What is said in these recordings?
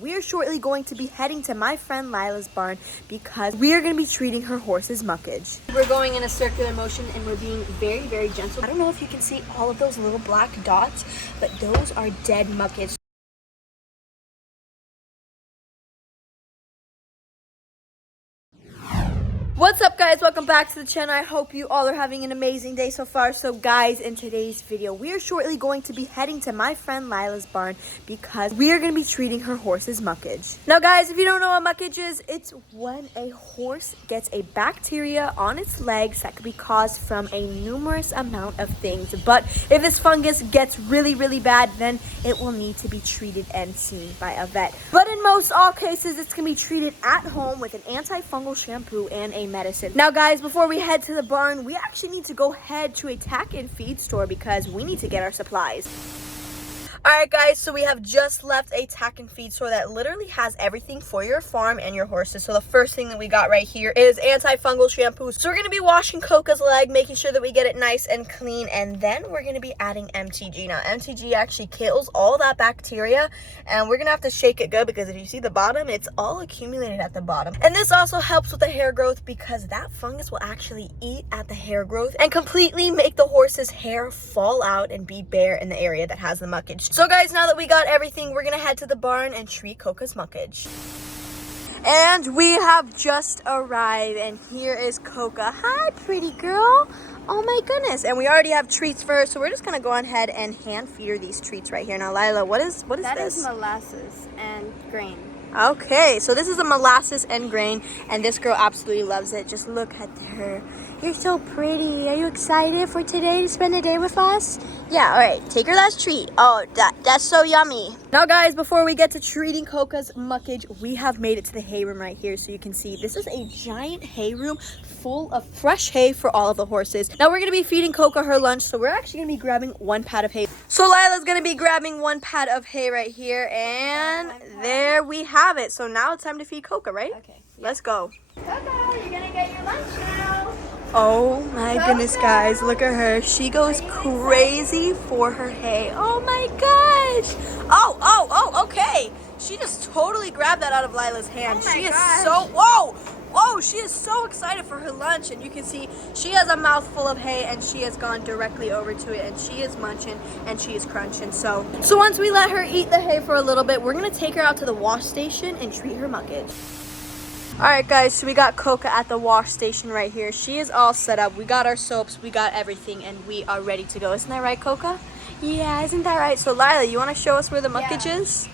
We are shortly going to be heading to my friend Lila's barn because we are going to be treating her horse's muckage. We're going in a circular motion and we're being very, very gentle. I don't know if you can see all of those little black dots, but those are dead muckage. What's up, guys? Welcome back to the channel. I hope you all are having an amazing day so far. So guys, in today's video, we are shortly going to be heading to my friend Lila's barn because we are going to be treating her horse's muckage. Now guys, if you don't know what muckage is, it's when a horse gets a bacteria on its legs that could be caused from a numerous amount of things. But if this fungus gets really, really bad, then it will need to be treated and seen by a vet. But in most all cases, it's going to be treated at home with an antifungal shampoo and a medicine. Now guys, before we head to the barn, we actually need to go head to a tack and feed store because we need to get our supplies. Alright guys, so we have just left a tack and feed store that literally has everything for your farm and your horses. So the first thing that we got right here is antifungal shampoo. So we're going to be washing Coca's leg, making sure that we get it nice and clean, and then we're going to be adding MTG. Now MTG actually kills all that bacteria, and we're going to have to shake it good because if you see the bottom, it's all accumulated at the bottom. And this also helps with the hair growth because that fungus will actually eat at the hair growth and completely make the horse's hair fall out and be bare in the area that has the muckage. So guys, now that we got everything, we're gonna head to the barn and treat Coca's muckage. And we have just arrived, and here is Coca. Hi, pretty girl. Oh my goodness. And we already have treats for her, so we're just gonna go on ahead and hand feed her these treats right here. Now Lila, what is this? That is molasses and grain. Okay, so this is a molasses and grain, and this girl absolutely loves it. Just look at her. You're so pretty. Are you excited for today to spend the day with us? Yeah, all right. Take her last treat. Oh, that's so yummy. Now, guys, before we get to treating Coca's muckage, we have made it to the hay room right here. So you can see this is a giant hay room full of fresh hay for all of the horses. Now, we're going to be feeding Coca her lunch, so we're actually going to be grabbing one pad of hay. So Lila's going to be grabbing one pad of hay right here, and there we have it. So now it's time to feed Coca, right? Okay. Yeah. Let's go. Coca, you're going to get your lunch now. Oh my goodness, guys, look at her. She goes crazy for her hay. Oh my gosh. Oh, okay. She just totally grabbed that out of Lila's hand. Oh she is gosh. so, whoa, she is so excited for her lunch. And you can see she has a mouthful of hay and she has gone directly over to it and she is munching and she is crunching. So once we let her eat the hay for a little bit, we're gonna take her out to the wash station and treat her muckage. Alright guys, so we got Coca at the wash station right here. She is all set up. We got our soaps, we got everything, and we are ready to go. Isn't that right, Coca? Yeah, isn't that right? So Lila, you want to show us where the muckage is?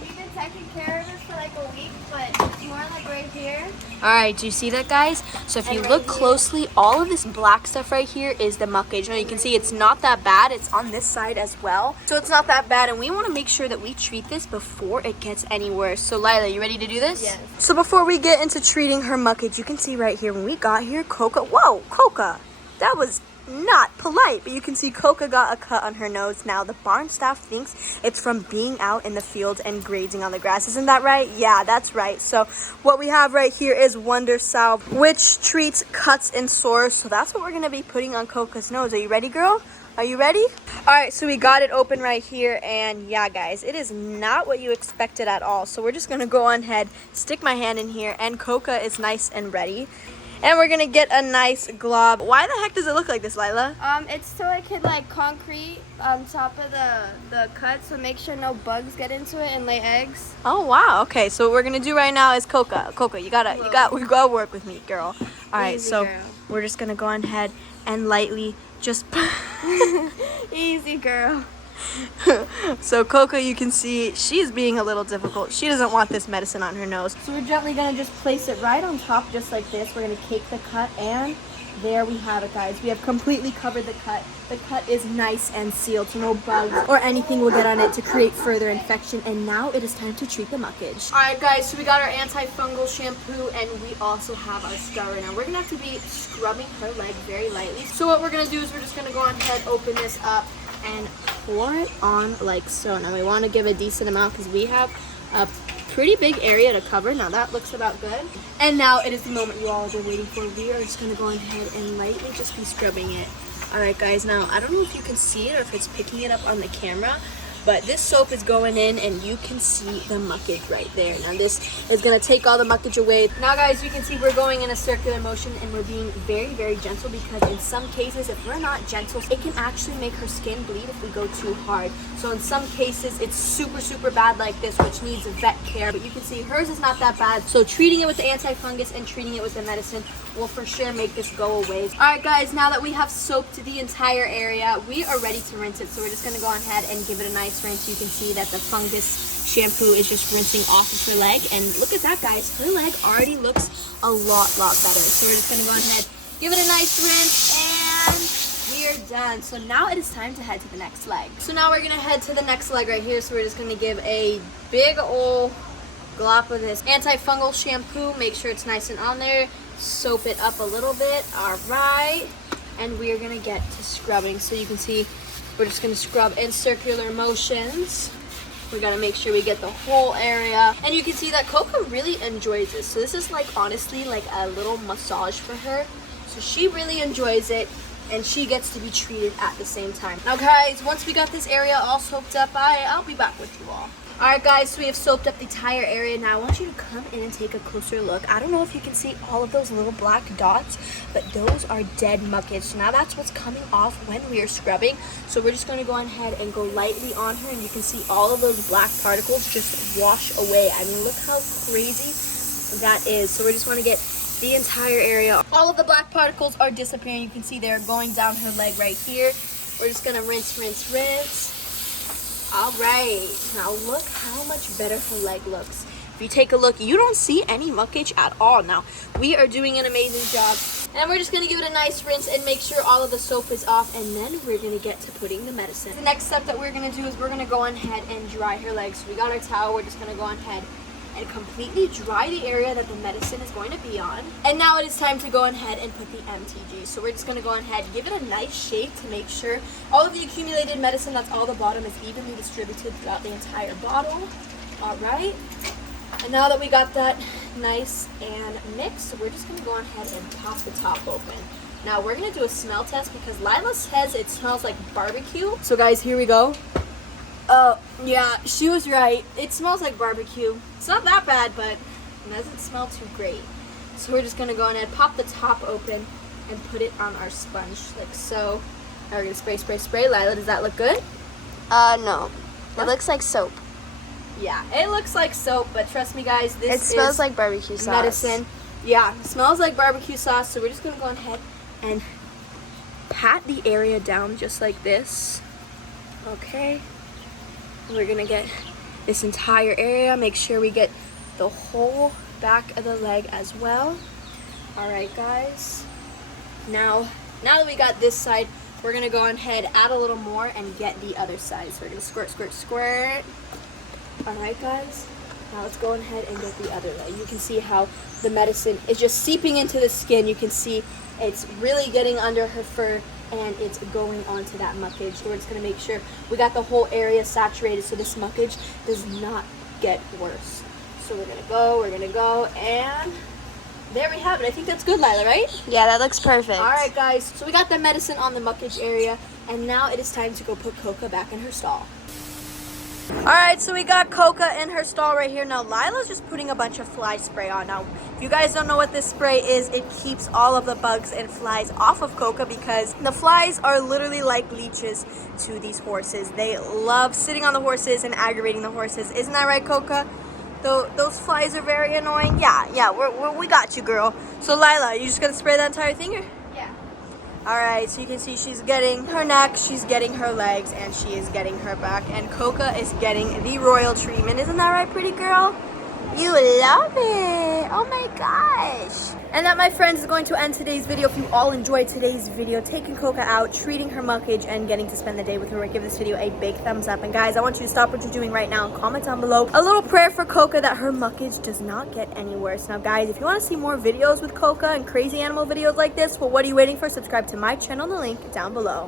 We've been taking care of this for like a week, but it's more like right here. Alright, do you see that, guys? So if you look closely, all of this black stuff right here is the muckage. Now you can see it's not that bad. It's on this side as well. So it's not that bad, and we want to make sure that we treat this before it gets any worse. So Lila, you ready to do this? Yes. So before we get into treating her muckage, you can see right here when we got here, Coca, that was not polite, but you can see Coca got a cut on her nose. Now the barn staff thinks it's from being out in the field and grazing on the grass. Isn't that right? Yeah, that's right. So what we have right here is Wonder Salve, which treats cuts and sores. So that's what we're going to be putting on Coca's nose. Are you ready, girl? Are you ready? All right, so we got it open right here, and yeah, guys, it is not what you expected at all. So we're just going to go on ahead, stick my hand in here, and Coca is nice and ready. And we're gonna get a nice glob. Why the heck does it look like this, Lila? It's so it could like concrete on top of the cut, so make sure no bugs get into it and lay eggs. Oh wow. Okay, so what we're gonna do right now is Coca, you gotta work with me, girl. All right, so girl. we're just gonna go on ahead and lightly just. Easy, girl. So Coca, you can see she's being a little difficult. She doesn't want this medicine on her nose. So we're gently gonna just place it right on top, just like this. We're gonna cake the cut, and there we have it, guys. We have completely covered the cut. The cut is nice and sealed, so no bugs or anything will get on it to create further infection. And now it is time to treat the muckage. All right, guys, so we got our antifungal shampoo, and we also have our scrubber. Now we're gonna have to be scrubbing her leg very lightly. So what we're gonna do is we're just gonna go on ahead, open this up, and pour it on like so. Now we want to give a decent amount because we have a pretty big area to cover. Now that looks about good. And now it is the moment you all have been waiting for. We are just going to go ahead and lightly just be scrubbing it. All right, guys, now I don't know if you can see it or if it's picking it up on the camera, But this soap is going in and you can see the muckage right there. Now this is gonna take all the muckage away. Now guys, you can see we're going in a circular motion and we're being very, very gentle, because in some cases, if we're not gentle, it can actually make her skin bleed if we go too hard. So in some cases, it's super, super bad like this, which needs vet care. But you can see hers is not that bad. So treating it with the anti-fungus and treating it with the medicine will for sure make this go away. All right guys, now that we have soaped the entire area, we are ready to rinse it. So we're just gonna go ahead and give it a nice rinse. You can see that the Fungus shampoo is just rinsing off of her leg, and look at that guys, her leg already looks a lot better. So we're just gonna go ahead, give it a nice rinse, and we are done. So now it is time to head to the next leg. So now we're gonna head to the next leg right here. So we're just gonna give a big old glop of this antifungal shampoo. Make sure it's nice and on there. Soap it up a little bit. All right, and we are gonna get to scrubbing. So you can see we're just gonna scrub in circular motions. We gotta make sure we get the whole area. And you can see that Coco really enjoys this. So this is like honestly like a little massage for her. So she really enjoys it, and she gets to be treated at the same time. Now guys, once we got this area all soaped up, I'll be back with you all. All right guys, so we have soaped up the entire area. Now I want you to come in and take a closer look. I don't know if you can see all of those little black dots, but those are dead muckage. So now that's what's coming off when we are scrubbing. So we're just gonna go ahead and go lightly on her, and you can see all of those black particles just wash away. I mean, look how crazy that is. So we just wanna get the entire area. All of the black particles are disappearing. You can see they're going down her leg right here. We're just gonna rinse, rinse, rinse. All right, now look how much better her leg looks. If you take a look, you don't see any muckage at all. Now, we are doing an amazing job. And we're just gonna give it a nice rinse and make sure all of the soap is off, and then we're gonna get to putting the medicine. The next step that we're gonna do is we're gonna go on ahead and dry her legs. So we got our towel, we're just gonna go on ahead and completely dry the area that the medicine is going to be on. And now it is time to go ahead and put the MTG. So we're just gonna go ahead, give it a nice shake to make sure all of the accumulated medicine that's all the bottom is evenly distributed throughout the entire bottle. All right. And now that we got that nice and mixed, we're just gonna go ahead and pop the top open. Now we're gonna do a smell test because Lila says it smells like barbecue. So guys, here we go. Oh, yeah, she was right. It smells like barbecue. It's not that bad, but it doesn't smell too great. So we're just gonna go ahead, pop the top open, and put it on our sponge, like so. Now we're gonna spray, spray, spray. Lila, does that look good? No. It looks like soap. Yeah, it looks like soap, but trust me, guys, this smells like barbecue sauce. Medicine. Yeah, it smells like barbecue sauce. So we're just gonna go ahead and pat the area down just like this. Okay. We're gonna get this entire area, make sure we get the whole back of the leg as well. All right, guys. Now that we got this side, we're gonna go ahead, add a little more, and get the other side. So we're gonna squirt, squirt, squirt. All right, guys. Now let's go ahead and get the other leg. You can see how the medicine is just seeping into the skin. You can see it's really getting under her fur, and it's going onto that muckage. So we're just gonna make sure we got the whole area saturated so this muckage does not get worse. So we're gonna go, and there we have it. I think that's good, Lila, right? Yeah, that looks perfect. All right, guys. So we got the medicine on the muckage area, and now it is time to go put Coca back in her stall. All right, so we got Coca in her stall right here. Now, Lila's just putting a bunch of fly spray on. Now, if you guys don't know what this spray is, it keeps all of the bugs and flies off of Coca because the flies are literally like leeches to these horses. They love sitting on the horses and aggravating the horses. Isn't that right, Coca? Those flies are very annoying. Yeah, we got you, girl. So, Lila, you just gonna spray that entire thing? Or? All right, so you can see she's getting her neck, she's getting her legs, and she is getting her back. And Coca is getting the royal treatment. Isn't that right, pretty girl? You love it. Oh my gosh. And that, my friends, is going to end today's video. If you all enjoyed today's video, taking Coca out, treating her muckage, and getting to spend the day with her, give this video a big thumbs up. And guys, I want you to stop what you're doing right now and comment down below a little prayer for Coca that her muckage does not get any worse. Now, guys, if you want to see more videos with Coca and crazy animal videos like this, well, what are you waiting for? Subscribe to my channel, the link down below.